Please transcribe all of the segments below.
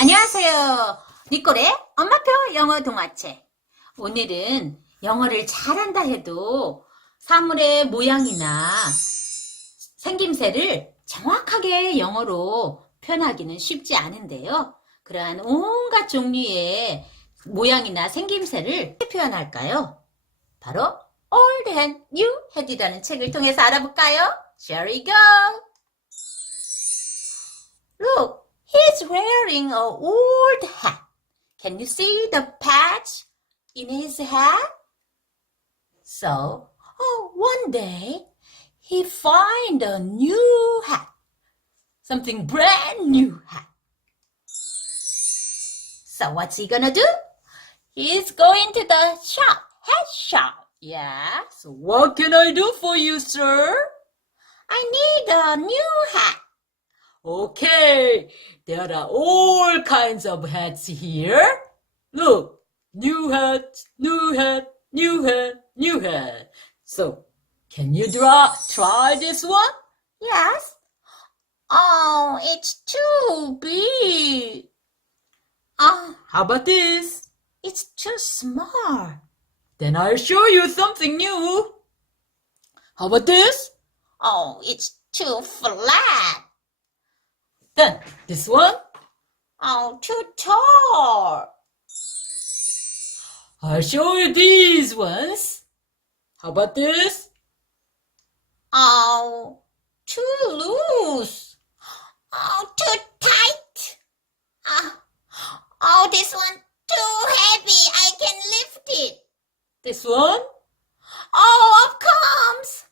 안녕하세요. 니꼴의 엄마표 영어 동화책. 오늘은 영어를 잘한다 해도 사물의 모양이나 생김새를 정확하게 영어로 표현하기는 쉽지 않은데요. 그러한 온갖 종류의 모양이나 생김새를 표현할까요? 바로 Old and New Head이라는 책을 통해서 알아볼까요? Shall we go? Look, he's wearing a old hat. Can you see the patch in his hat? So, oh, one day he find a new hat, something brand new hat. So what's he gonna do? He's going to the shop, hat shop. Yeah. So what can I do for you, sir? I need a new hat. Okay, there are all kinds of hats here. Look, new hat, new hat, new hat, new hat. So, can you draw, try this one? Yes. Oh, it's too big. Oh, how about this? It's too small. Then I'll show you something new. How about this? Oh, it's too flat. Then this one? Oh, too tall. I'll show you these ones. How about this? Oh, too loose. Oh, too tight. Ah, oh, this one too heavy. I can lift it. This one? Oh, up comes.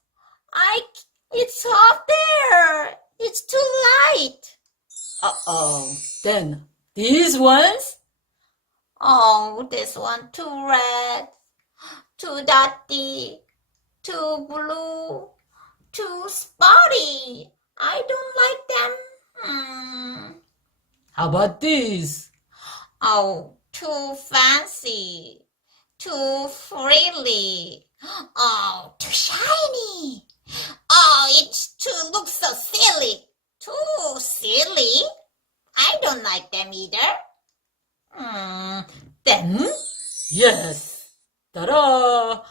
I, it's up there. It's too light. Uh-oh. Then, these ones? Oh, this one too red, too dirty, too blue, too spotty. I don't like them. Hmm. How about these? Oh, too fancy, too frilly. Oh, too shiny. Oh, it too looks so silly. Too silly. I either. Hmm. Then? Yes. Ta-da!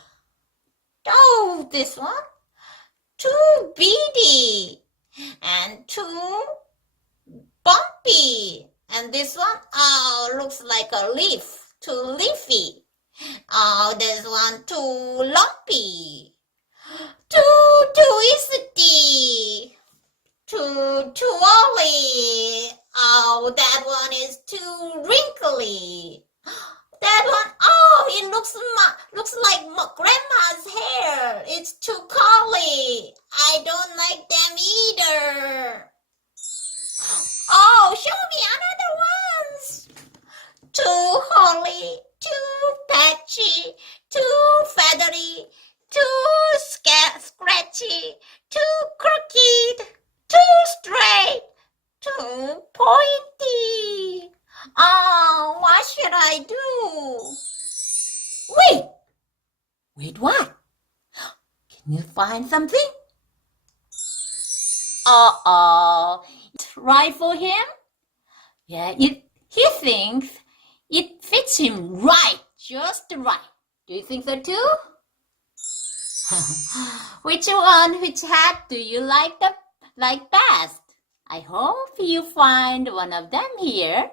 Oh, this one? Too beady. And too bumpy. And this one? Oh, looks like a leaf. Too leafy. Oh, this one too lumpy. Too twisty. Too twirly. Oh, that one is too wrinkly. That one, oh, it looks looks like ma- grandma's hair. It's too curly. I don't like them either. Oh, show me another ones. Too holly, too patchy, too feathery, too scratchy, too crooked, too straight, too pointy. Oh, what should I do? Wait! Wait, what? Can you find something? Uh-oh. Try for him? Yeah, it, he thinks it fits him right, just right. Do you think so too? which one, which hat do you like the like best? I hope you find one of them here.